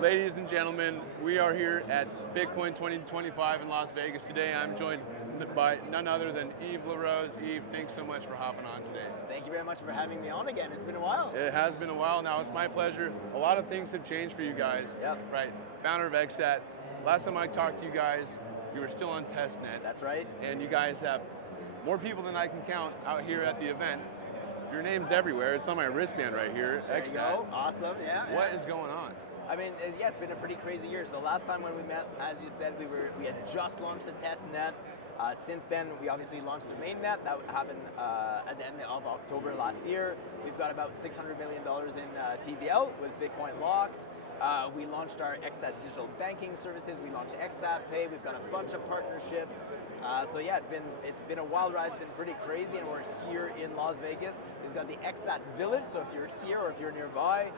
Ladies and gentlemen, we are here at Bitcoin 2025 in Las Vegas today. I'm joined by none other than Yves La Rose. Yves, thanks so much for hopping on today. Thank you very much for having me on again. It's been a while. It has been a while now. It's my pleasure. A lot of things have changed for you guys. Yep. Right. Founder of XSAT. Last time I talked to you guys, you were still on testnet. That's right. And you guys have more people than I can count out here at the event. Your name's everywhere. It's on my wristband right here. There you go. Awesome. Yeah. What is going on? I mean, yeah, it's been a pretty crazy year. So last time when we met, as you said, we had just launched the test net. Since then, we obviously launched the main net. That happened at the end of October last year. We've got about $600 million in TVL with Bitcoin locked. We launched our XSAT digital banking services. We launched XSAT Pay. We've got a bunch of partnerships. So yeah, it's been a wild ride. It's been pretty crazy, and we're here in Las Vegas. We've got the XSAT Village. So if you're here or if you're nearby,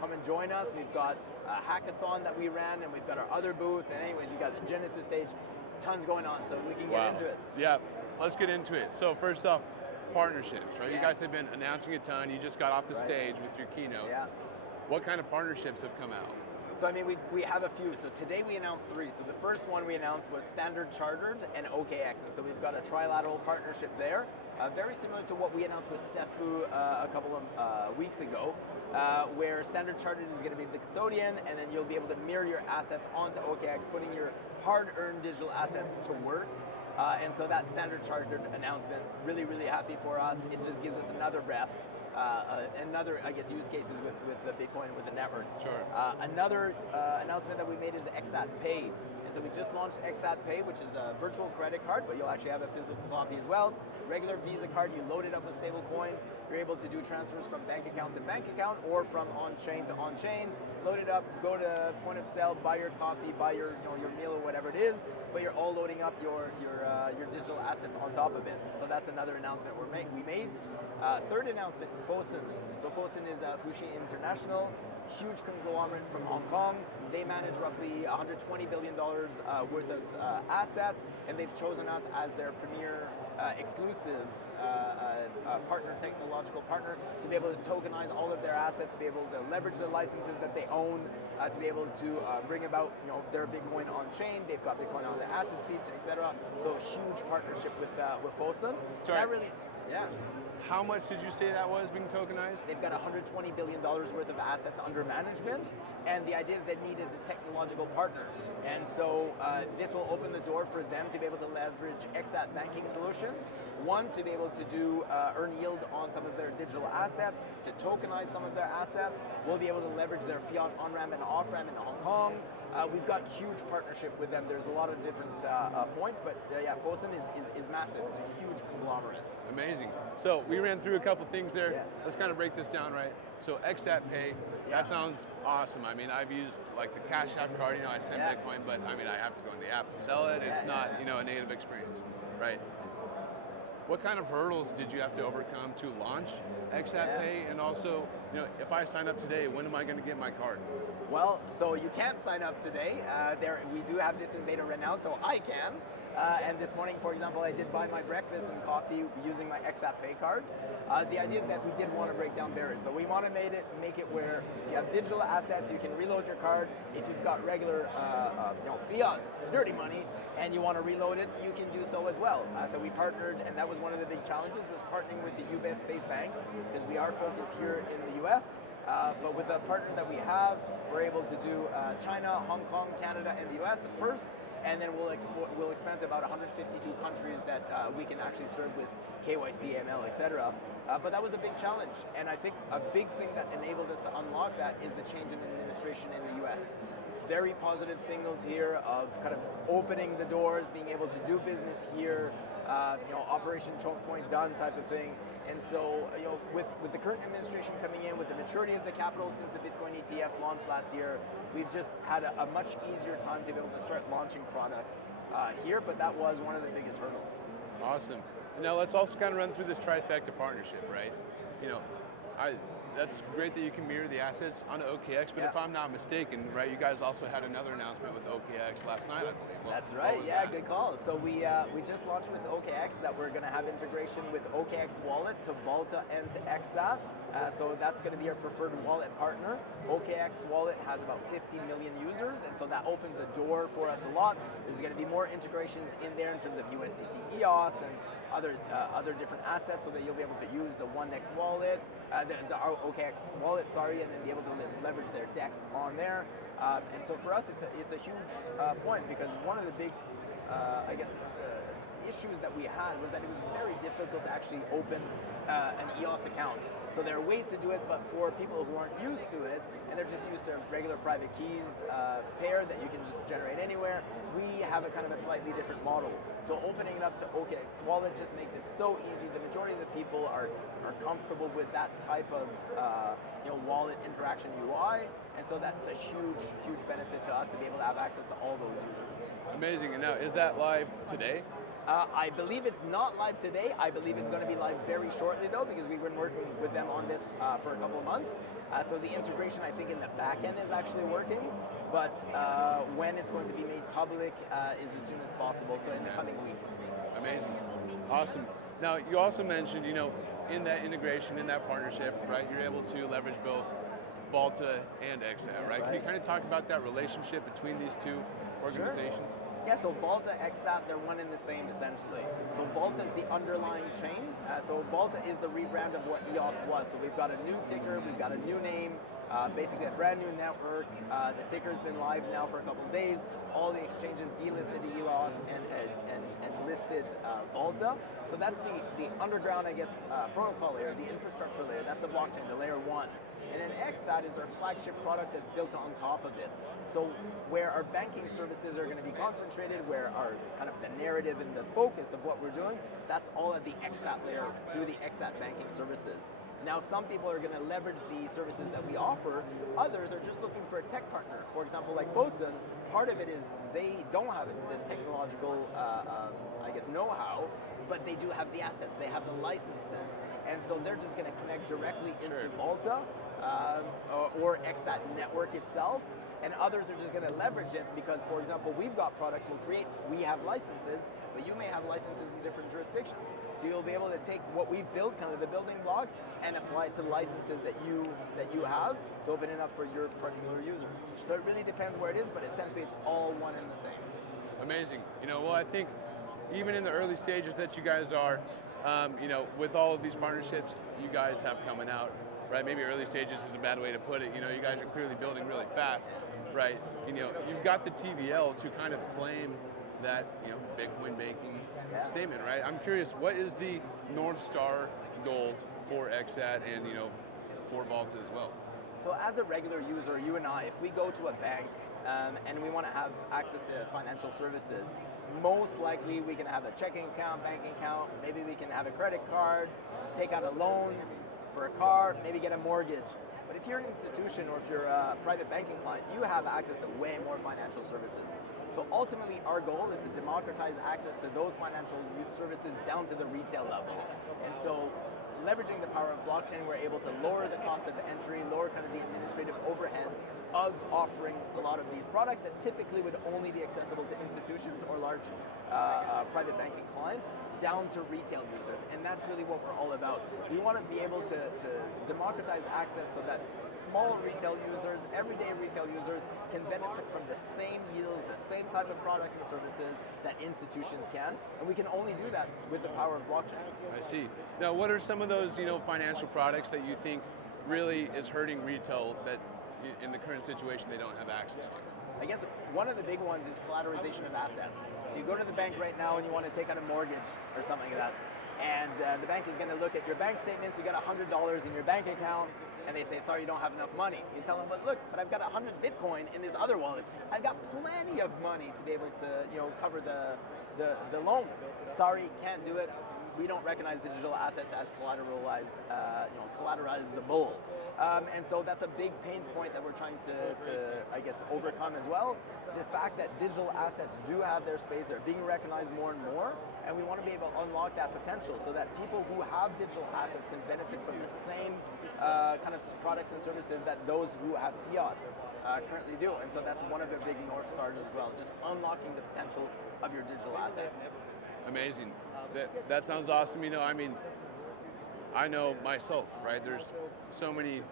come and join us. We've got a hackathon that we ran, and we've got our other booth. And anyways, we got the Genesis stage. Tons going on, so we can get into it. Yeah, let's get into it. So first off, partnerships, right? Yes. You guys have been announcing a ton. You just got off the stage with your keynote. Yeah. What kind of partnerships have come out? So I mean, we have a few. So today we announced 3. So the first one we announced was Standard Chartered and OKX. And so we've got a trilateral partnership there, very similar to what we announced with Cefu a couple of weeks ago, where Standard Chartered is going to be the custodian, and then you'll be able to mirror your assets onto OKX, putting your hard-earned digital assets to work. And so that Standard Chartered announcement, really, really happy for us. It just gives us another breath. Another, I guess, use cases with the Bitcoin, with the network. Sure. Another announcement that we made is XSAT Pay. And so we just launched XSAT Pay, which is a virtual credit card, but you'll actually have a physical copy as well. Regular Visa card, you load it up with stable coins. You're able to do transfers from bank account to bank account or from on-chain to on-chain. Load it up, go to point of sale, buy your coffee, buy your your meal or whatever it is, but you're all loading up your digital assets on top of it. So that's another announcement we made. Third announcement, Fosun. So Fosun is Fushi International, huge conglomerate from Hong Kong. They manage roughly $120 billion worth of assets, and they've chosen us as their premier exclusive technological partner, to be able to tokenize all of their assets, to be able to leverage the licenses that they own, to be able to bring about their Bitcoin on chain. They've got Bitcoin on their asset seats, etc. So a huge partnership with Fosun. Sorry. That really, yeah. How much did you say that was being tokenized? They've got $120 billion worth of assets under management, and the idea is they needed the technological partner. And so this will open the door for them to be able to leverage XSAT banking solutions. One, to be able to do earn yield on some of their digital assets, to tokenize some of their assets. We'll be able to leverage their fiat on-ramp and off-ramp in Hong Kong. We've got huge partnership with them. There's a lot of different points, but yeah, Fosun is massive. It's a huge conglomerate. Amazing. So we ran through a couple things there. Yes. Let's kind of break this down, right? So XSAT Pay, that sounds awesome. I mean, I've used like the Cash App card, I send Bitcoin, but I mean, I have to go in the app and sell it. It's not, a native experience, right? What kind of hurdles did you have to overcome to launch XSAT Pay? And also, if I sign up today, when am I going to get my card? Well, so you can't sign up today. We do have this in beta right now, so I can. And this morning, for example, I did buy my breakfast and coffee using my XSAT Pay card. The idea is that we did want to break down barriers. So we want to make it where if you have digital assets, you can reload your card. If you've got regular fiat, dirty money, and you want to reload it, you can do so as well. So we partnered, and that was one of the big challenges, was partnering with the US-based bank, because we are focused here in the US. But with the partner that we have, we're able to do China, Hong Kong, Canada, and the US at first. And then we'll expand to about 152 countries that we can actually serve with KYC, ML, etc. But that was a big challenge, and I think a big thing that enabled us to unlock that is the change in administration in the US. Very positive signals here of kind of opening the doors, being able to do business here, Operation Choke Point done type of thing. And so, with the current administration coming in, with the maturity of the capital since the Bitcoin ETFs launched last year, we've just had a much easier time to be able to start launching products here, but that was one of the biggest hurdles. Awesome. Now let's also kind of run through this trifecta partnership, right? that's great that you can mirror the assets onto OKX, but if I'm not mistaken, right, you guys also had another announcement with OKX last night, I believe. That's right, good call. So we just launched with OKX that we're going to have integration with OKX Wallet to Vaulta and to XApp. So that's going to be our preferred wallet partner. OKX Wallet has about 50 million users, and so that opens the door for us a lot. There's going to be more integrations in there in terms of USDT EOS and other different assets, so that you'll be able to use the OneX wallet, the OKX wallet, and then be able to leverage their DEX on there. And so for us, it's a huge point, because one of the big, issues that we had was that it was very difficult to actually open an EOS account. So there are ways to do it, but for people who aren't used to it, and they're just used to regular private keys pair that you can just generate anywhere, we have a kind of a slightly different model. So opening it up to OKX Wallet just makes it so easy. The majority of the people are comfortable with that type of wallet interaction UI, and so that's a huge, huge benefit to us to be able to have access to all those users. Amazing. And now, is that live today? I believe it's not live today. I believe it's going to be live very shortly, though, because we've been working with them on this for a couple of months. So the integration, I think, in the back end is actually working, but when it's going to be made public is as soon as possible, so in the coming weeks. Amazing. Awesome. Now, you also mentioned, in that integration, in that partnership, right, you're able to leverage both Vaulta and XApp, right? Can you kind of talk about that relationship between these two organizations? Sure. Yeah, so Vaulta, XApp, they're one and the same, essentially. So Vaulta is the underlying chain. So Vaulta is the rebrand of what EOS was. So we've got a new ticker, we've got a new name, basically a brand new network. The ticker's been live now for a couple of days. All the exchanges delisted EOS and listed Vaulta. So that's the underground, protocol layer, the infrastructure layer. That's the blockchain, the layer one. And then XApp is our flagship product that's built on top of it. So where our banking services are going to be concentrated, where our kind of the narrative and the focus of what we're doing, that's all at the XApp layer through the XApp banking services. Now, some people are going to leverage the services that we offer. Others are just looking for a tech partner. For example, like Fosun, part of it is they don't have the technological, know-how, but they do have the assets, they have the licenses, and so they're just going to connect directly into Vaulta or XApp network itself, and others are just going to leverage it because, for example, we've got products we have licenses, but you may have licenses in different jurisdictions. So you'll be able to take what we've built, kind of the building blocks, and apply it to licenses that you have to open it up for your particular users. So it really depends where it is, but essentially it's all one and the same. Amazing. Well, I think even in the early stages that you guys are, with all of these partnerships you guys have coming out, right? Maybe early stages is a bad way to put it. You guys are clearly building really fast, right? You've got the TVL to kind of claim that, Bitcoin banking statement, right? I'm curious, what is the North Star goal for XApp and, for Vaulta as well? So as a regular user, you and I, if we go to a bank and we want to have access to financial services, most likely we can have a checking account, banking account, maybe we can have a credit card, take out a loan for a car, maybe get a mortgage. But if you're an institution or if you're a private banking client, you have access to way more financial services. So ultimately our goal is to democratize access to those financial services down to the retail level. And so leveraging the power of blockchain, we're able to lower the cost of entry, lower kind of the administrative overheads of offering a lot of these products that typically would only be accessible to institutions or large private banking clients, down to retail users. And that's really what we're all about. We want to be able to democratize access so that small retail users, everyday retail users, can benefit from the same yields, the same type of products and services that institutions can. And we can only do that with the power of blockchain. I see. Now, what are some of those, financial products that you think really is hurting retail that in the current situation they don't have access to? I guess one of the big ones is collateralization of assets. So you go to the bank right now and you want to take out a mortgage or something like that, and the bank is going to look at your bank statements. You got $100 in your bank account, and they say, sorry, you don't have enough money. You tell them, but look, but I've got 100 Bitcoin in this other wallet. I've got plenty of money to be able to, cover the loan. Sorry, can't do it. We don't recognize digital assets as collateralized, collateralizable. And so that's a big pain point that we're trying to overcome as well. The fact that digital assets do have their space, they're being recognized more and more, and we want to be able to unlock that potential so that people who have digital assets can benefit from the same kind of products and services that those who have fiat currently do. And so that's one of their big North Stars as well, just unlocking the potential of your digital assets. Amazing. That sounds awesome. You know, I mean, I know myself, right? There's so many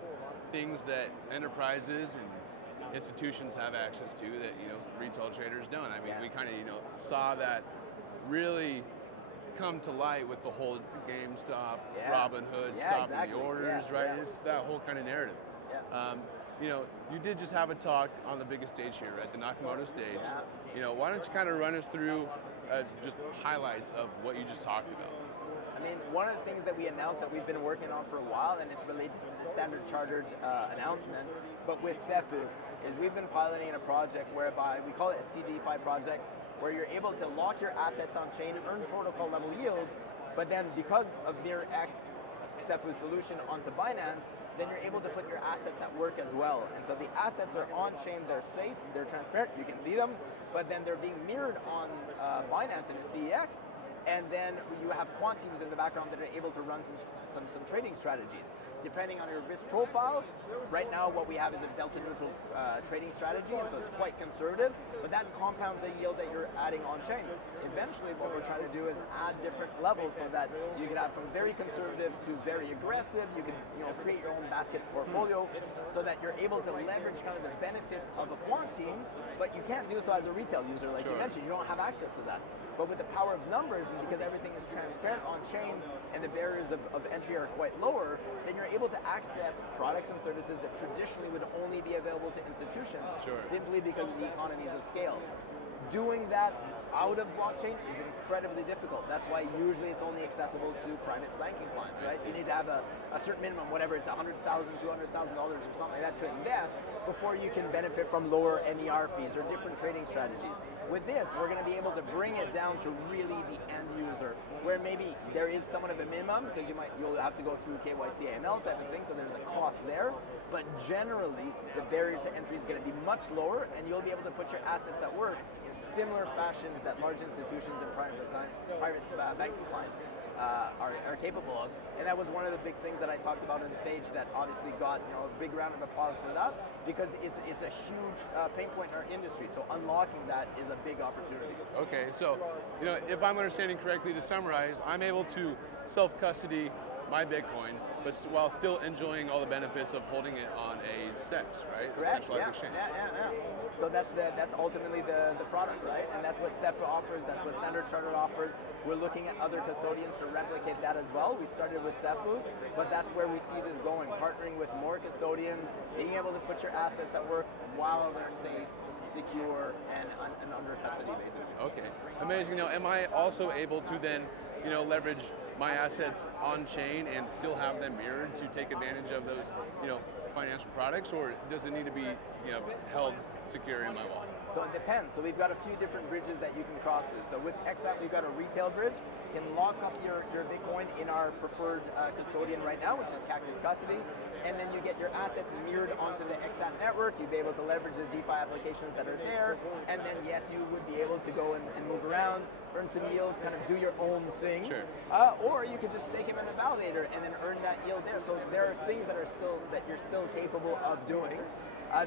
things that enterprises and institutions have access to that, you know, retail traders don't. I mean, we kind of, you know, saw that really come to light with the whole GameStop, Robinhood, stopping the orders, right? It's that whole kind of narrative. You know, you did just have a talk on the biggest stage here, right? The Nakamoto stage. You know, why don't you kind of run us through just highlights of what you just talked about? I mean, one of the things that we announced that we've been working on for a while, and it's related to the Standard Chartered announcement, but with Cefu, is we've been piloting a project whereby we call it a CDFI project, where you're able to lock your assets on chain, earn protocol level yield, but then because of MirrorX Cefu solution onto Binance, then you're able to put your assets at work as well. And so the assets are on chain, they're safe, they're transparent, you can see them, but then they're being mirrored on Binance in a CEX, and then you have quant teams in the background that are able to run some trading strategies. Depending on your risk profile, right now what we have is a delta neutral trading strategy, so it's quite conservative, but that compounds the yield that you're adding on chain. Eventually what we're trying to do is add different levels so that you can have from very conservative to very aggressive. You can, you know, create your own basket portfolio so that you're able to leverage kind of the benefits of a quant team, but you can't do so as a retail user, like you mentioned. You don't have access to that. But with the power of numbers, and because everything is transparent on chain and the barriers of entry are quite lower, then you're able to access products and services that traditionally would only be available to institutions simply because of the economies of scale. Doing that out of blockchain is incredibly difficult. That's why usually it's only accessible to private banking clients, right? You need to have a certain minimum, whatever it's $100,000, $200,000 or something like that to invest before you can benefit from lower NER fees or different trading strategies. With this, we're going to be able to bring it down to really the end user, where maybe there is somewhat of a minimum because you'll have to go through KYC AML type of thing, so there's a cost there. But generally, the barrier to entry is going to be much lower, and you'll be able to put your assets at work in similar fashions that large institutions and private banking clients are capable of. And that was one of the big things that I talked about on stage that obviously got, you know, a big round of applause for that, because it's a huge pain point in our industry. So unlocking that is a big opportunity. Okay, so, you know, if I'm understanding correctly, to summarize, I'm able to self-custody my Bitcoin, but while still enjoying all the benefits of holding it on a CEX, right? A centralized exchange. So that's ultimately the product, right? And that's what Cefu offers, that's what Standard Chartered offers. We're looking at other custodians to replicate that as well. We started with Cefu, but that's where we see this going, partnering with more custodians, being able to put your assets at work while they're safe, secure, and under custody, basically. Okay, amazing. Now, am I also able to then, you know, leverage my assets on chain and still have them mirrored to take advantage of those, you know, financial products, or does it need to be, you know, held secure in my wallet? So it depends. So we've got a few different bridges that you can cross through. So with XApp, we've got a retail bridge. You can lock up your Bitcoin in our preferred custodian right now, which is Cactus Custody. And then you get your assets mirrored onto the XApp network. You'll be able to leverage the DeFi applications that are there. And then, yes, you would be able to go and move around, earn some yield, kind of do your own thing. Or you could just stake them in a validator and then earn that yield there. So there are things that you're still capable of doing.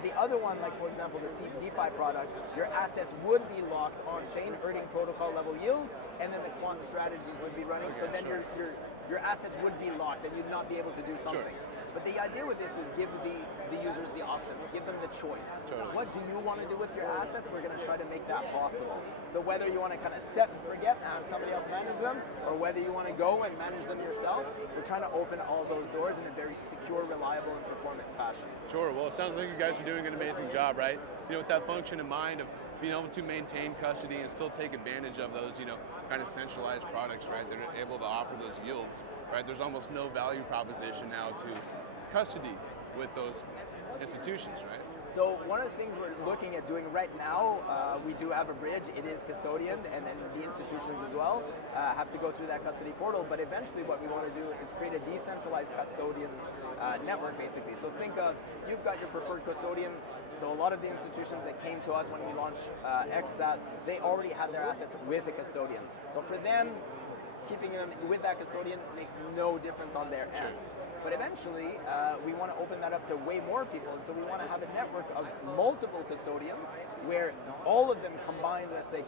The other one, like for example, the DeFi product, your assets would be locked on chain, earning protocol level yield, and then the quant strategies would be running. So then your assets would be locked, and you'd not be able to do something. But the idea with this is give the users the option, give them the choice. What do you want to do with your assets? We're going to try to make that possible. So whether you want to kind of set and forget and have somebody else manage them, or whether you want to go and manage them yourself, we're trying to open all those doors in a very secure, reliable, and performant fashion. Sure. Well, it sounds like you guys are doing an amazing job, right? You know, with that function in mind of being able to maintain custody and still take advantage of those, you know, kind of centralized products, right? They're able to offer those yields, right? There's almost no value proposition now to custody with those institutions, right? So one of the things we're looking at doing right now, we do have a bridge. It is custodian, and then the institutions as well have to go through that custody portal. But eventually what we want to do is create a decentralized custodian network, basically. So think of, you've got your preferred custodian. So a lot of the institutions that came to us when we launched XSAT, they already had their assets with a custodian. So for them, keeping them with that custodian makes no difference on their end. But eventually, we want to open that up to way more people. And so we want to have a network of multiple custodians where all of them combined, let's say,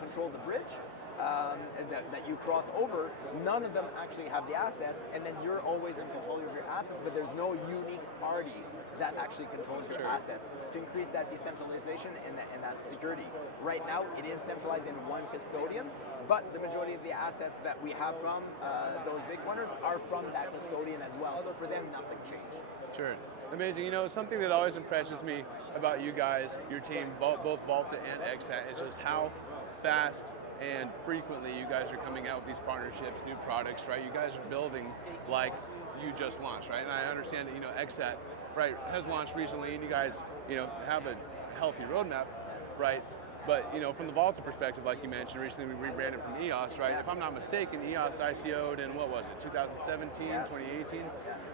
control the bridge. That you cross over, none of them actually have the assets, and then you're always in control of your assets, but there's no unique party that actually controls your assets to increase that decentralization and that security. Right now, it is centralized in one custodian, but the majority of the assets that we have from those big winners are from that custodian as well. So for them, nothing changed. Sure. Amazing. You know, something that always impresses me about you guys, your team, both Vaulta and XSAT, is just how fast and frequently you guys are coming out with these partnerships, new products, right? You guys are building like you just launched, right? And I understand that, you know, XSAT, right, has launched recently, and you guys, you know, have a healthy roadmap, right? But, you know, from the Vaulta perspective, like you mentioned, recently we rebranded from EOS, right? If I'm not mistaken, EOS ICO'd in, what was it, 2017, 2018,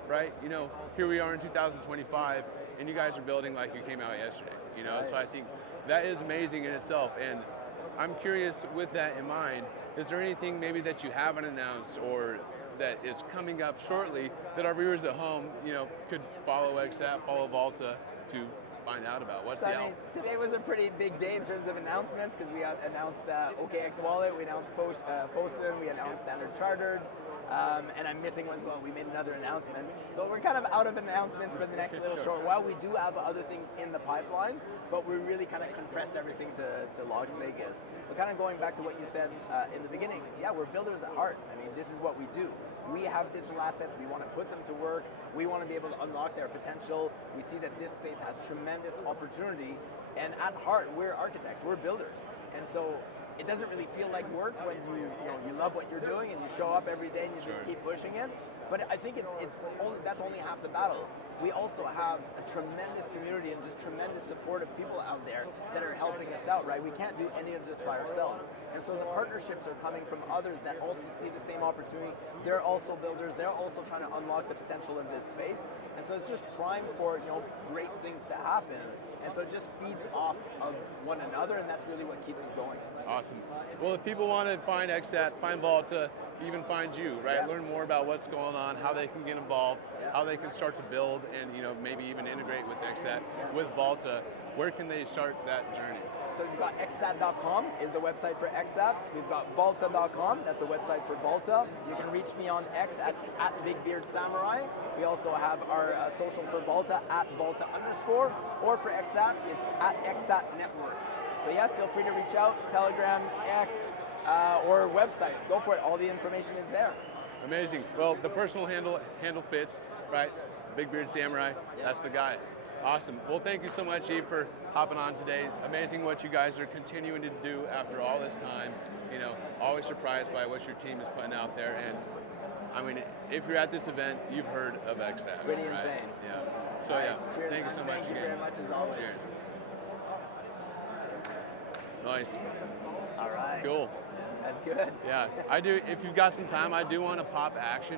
right? You know, here we are in 2025, and you guys are building like you came out yesterday, you know? So I think that is amazing in itself. And I'm curious, with that in mind, is there anything maybe that you haven't announced or that is coming up shortly that our viewers at home, you know, could follow XSAT, follow Vaulta to find out about? What's the alpha? Today was a pretty big day in terms of announcements because we announced OKX Wallet, we announced Fosun, we announced Standard Chartered, and I'm missing one as well. We made another announcement. So we're kind of out of announcements for the next little short while. We do have other things in the pipeline, but we really kind of compressed everything to Las Vegas. But kind of going back to what you said in the beginning, yeah, we're builders at heart. I mean, this is what we do. We have digital assets, we want to put them to work, we want to be able to unlock their potential. We see that this space has tremendous opportunity, and at heart, we're architects, we're builders. And so it doesn't really feel like work when you love what you're doing and you show up every day and you just keep pushing it. But I think that's only half the battle. We also have a tremendous community and just tremendous support of people out there that are helping us out, right? We can't do any of this by ourselves. And so the partnerships are coming from others that also see the same opportunity. They're also builders. They're also trying to unlock the potential of this space. And so it's just prime for, you know, great things to happen. And so it just feeds off of one another, and that's really what keeps us going. Awesome. Well, if people want to find XSAT, find Vaulta, even find you, right? Learn more about what's going on, how they can get involved, how they can start to build and, you know, maybe even integrate with XSAT, with Vaulta. Where can they start that journey? So we've got xsat.com is the website for XSAT. We've got Vaulta.com, that's the website for Vaulta. You can reach me on X at BigBeardSamurai. We also have our social for Vaulta at Vaulta_, or for XSAT, it's at XSAT Network. So yeah, feel free to reach out, Telegram, X, or websites. Go for it, all the information is there. Amazing. Well, the personal handle fits, right? Big Beard Samurai, that's the guy. Awesome. Well, thank you so much, Yves, for hopping on today. Amazing what you guys are continuing to do after all this time. You know, always surprised by what your team is putting out there. And I mean, if you're at this event, you've heard of XSAT. It's pretty right? insane. Yeah. So yeah, cheers, thank you so much again. again. Thank you very much as always. Cheers. Nice. All right. Cool. That's good. Yeah, I do. If you've got some time, I do want to pop action.